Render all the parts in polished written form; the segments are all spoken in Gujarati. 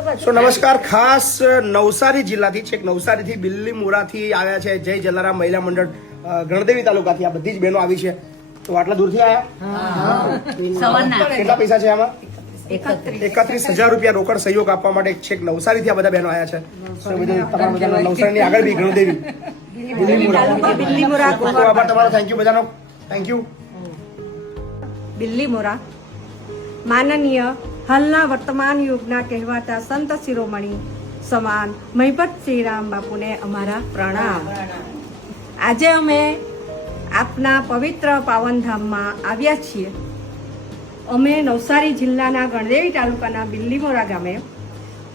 સો નમસ્કાર, ખાસ નવસારી જિલ્લાથી છેક નવસારીથી બિલ્લીમોરાથી આવ્યા છે જય જલારામ મહિલા મંડળ ગણદેવી તાલુકાથી આ બધી જ બહેનો આવી છે. તો આટલા દૂરથી આવ્યા. કેટલા પૈસા છે આમાં? 31,000 રૂપિયા રોકડ સહયોગ આપવા માટે છેક નવસારીથી આ બધા બહેનો આવ્યા છે. તમારા બધાનો નવસારીની આગળ બી ગણદેવી બિલ્લીમોરા. આભાર તમારો, થેન્ક યુ બધાનો, થેન્ક યુ. બિલ્લીમોરા માનનીય હાલના વર્તમાન યુગના કહેવાતા સંત શિરોમણી સમાન મહિપત શ્રીરામ બાપુને અમારા પ્રણામ. આજે અમે આપના પવિત્ર પાવનધામમાં આવ્યા છીએ. અમે નવસારી જિલ્લાના ગણદેવી તાલુકાના બિલ્લીમોરા ગામે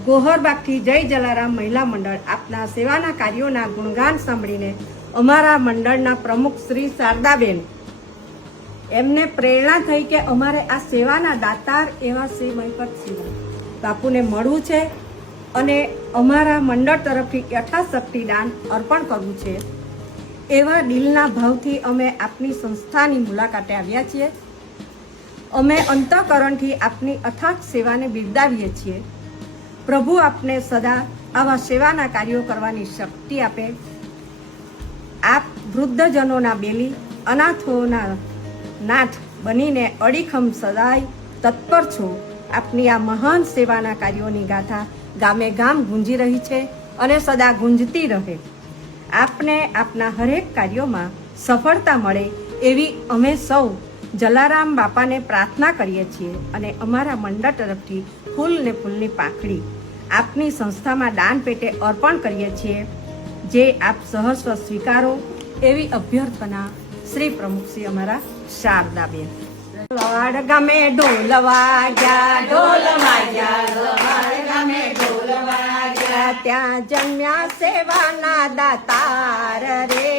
ગોહરબાગથી જય જલારામ મહિલા મંડળ આપના સેવાના કાર્યોના ગુણગાન સાંભળીને અમારા મંડળના પ્રમુખ શ્રી શારદાબેન એમને પ્રેરણા થઈ કે અમારે આ સેવાના દાતાર એવા શ્રી મહિપત શ્રી બાપુને મળવું છે અને અમારા મંડળ તરફથી યથાશક્તિ દાન અર્પણ કરવું છે. એવા દિલના ભાવથી અમે આપની સંસ્થાની મુલાકાતે આવ્યા છીએ. અમે અંતઃકરણથી આપની અથાગ સેવાને બિરદાવીએ છીએ. પ્રભુ આપને સદા આવા સેવાના કાર્યો કરવાની શક્તિ આપે. આપ વૃદ્ધજનોના બેલી, અનાથોના નાથ બનીને અડીખમ સદાય તત્પર છો. આપની આ મહાન સેવાના કાર્યોની ગાથા ગામે ગામ ગુંજી રહી છે અને સદા ગુંજતી રહે. આપને આપના હરેક કાર્યોમાં સફળતા મળે એવી અમે સૌ જલારામ બાપાને પ્રાર્થના કરીએ છીએ અને અમારા મંડળ તરફથી ફૂલ ને ફૂલની પાંખડી આપની સંસ્થામાં દાન પેટે અર્પણ કરીએ છીએ, જે આપ સહસ્વ સ્વીકારો એવી અભ્યર્થના શ્રી પ્રમુખ શ્રી અમારા શારદાબેન. લવાડ ગામે ઢોલ વાગ્યા, ઢોલ વાગ્યા, લવાડ ગામે ઢોલ વાગ્યા, ત્યાં જન્મ્યા સેવાના દાતાર રે.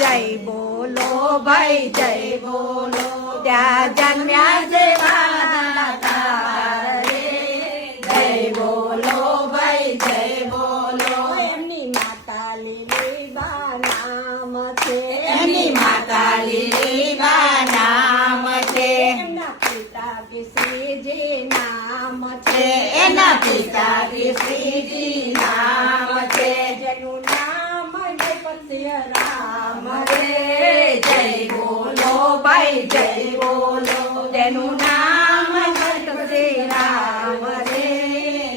જય બોલો ભાઈ, જય બોલો. ત્યાં જન્મ્યા સેવાના દાતાર રે. જય બોલો ભાઈ, જય બોલો. એમની માતા લીલીબા નામ છે, એમની માતા લીલીબા નામ છે. એમના પિતા શ્રીજી નામ છે, એના પિતા શ્રીજી નામ છે. જેનું નામ જય રામ રે. જય બોલો ભાઈ, જય બોલો. જેનું નામ શ્રી રામ રે.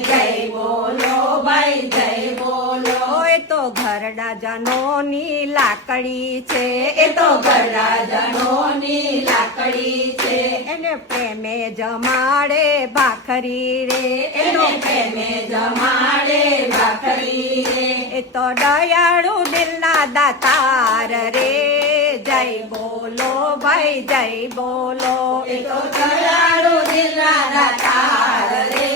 જય બોલો ભાઈ, જય બોલો. એ તો ઘરડા જનોની લાકડી છે, એ તો ઘરડા જનોની લાકડી છે. એને પ્રેમે જમાડે ભાખરી રે, એનો પ્રેમે જમાડે ભાખરી રે. એ તો દયાળુ દિલના દાતાર રે. જય બોલો ભાઈ, જય બોલો. એ તો દયાળુ દિલના દાતાર રે.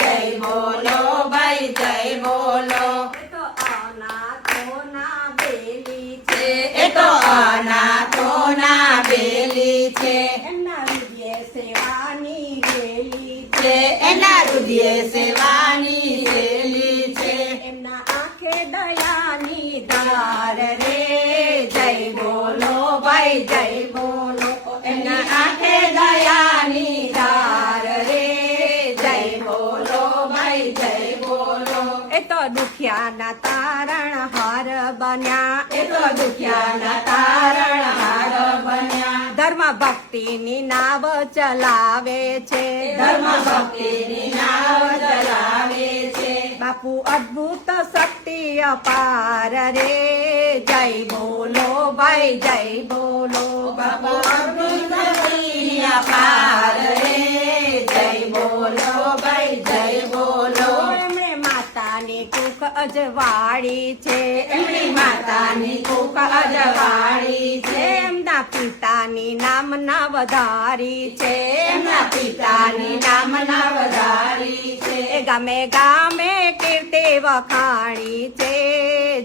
જય બોલો ભાઈ, જય બોલો. એ તો અનાથોના બેલી છે, એ તો અનાથોના બેલી છે. એમના હૃદય સેવાની રેલી છે, એના હૃદય સેવાની રેલી છે. એમના આંખે દયાની ધાર રે. જય બોલો ભાઈ, જય બોલો. એમના આંખે દયાની ધાર રે. જય બોલો ભાઈ, જય બોલો. એ તો દુખિયાના તારણ હાર બન્યા, એ તો દુખિયાના તારણ હાર બન્યા. ધર્મ ભક્તિની નાવ ચલાવે છે, ધર્મ ભક્તિની નાવ ચલાવે છે. બાપુ અદ્ભુત શક્તિ અપાર રે. જય બોલો ભાઈ, જય બોલો. બાપુ અદ્ભુત શક્તિ અપાર રે. જય બોલો ભાઈ, જય બોલો. એમણે માતાની કુખ અજવાળી છે, એમની માતાની કુખ અજવાળી છે. એમના પિતાની નામના વધારી છે, એમના પિતાની નામના વધારી છે. ગામે ગામે કીર્તિ વખાણી છે.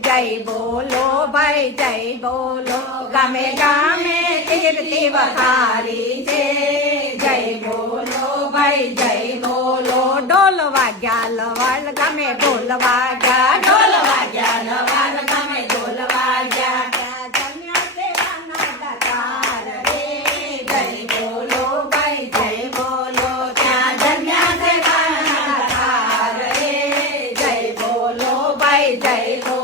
જય બોલો ભાઈ, જય બોલો. ગામે ગામે કીર્તિ વખારી છે. જય બોલો ભાઈ, જય બોલો. ઢોલ વાગ્યા, લવાડ ગામે ઢોલ વાગ્યા, ઢોલ વાગ્યા, લવાડ ગામે ઢોલ વાગ્યા. ત્યાં જન્મ્યા સેવાના દાતાર રે. જય બોલો ભાઈ, જય બોલો. ત્યાં જન્મ્યા સેવાના દાતાર જય